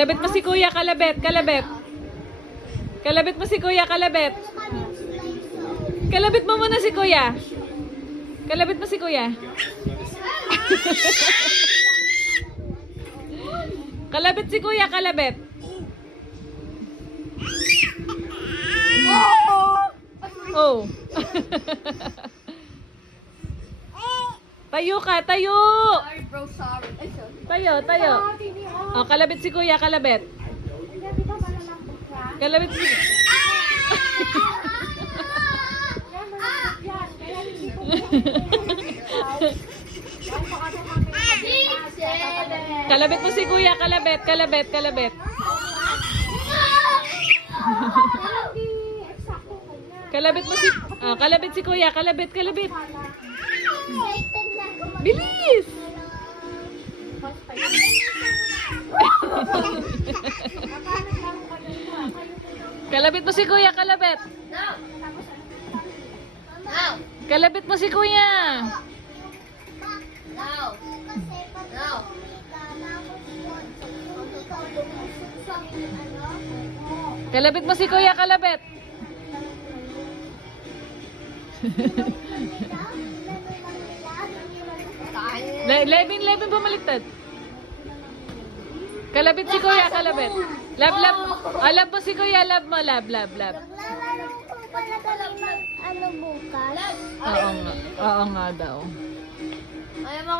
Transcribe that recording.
Kalabit mo si kuya, kalabit, kalabit. Kalabit mo si kuya, kalabit. Kalabit mo muna si kuya. Kalabit mo si kuya. Kalabit si kuya, kalabit. Oh. Tayo ka, tayo. Sorry bro, sorry. Ay, sorry. Tayo, tayo. Oh, kalabit si kuya, kalabit. Kalabit si... Kalabit mo si kuya, kalabit, kalabit, kalabit. Kalabit mo si... Oh, kalabit si kuya, kalabit, kalabit. Bilis! Kalabit mo si kuya, kalabit. Kalabit mo si kuya. Kalabit mo si kuya, kalabit. Levin bumaliktad. Kalabit si kuya, kalabit. Lab. Lab mo si kuya, lab mo, lab. Maglalaro ko pala kami bukas. Oo nga daw. Ayaw mo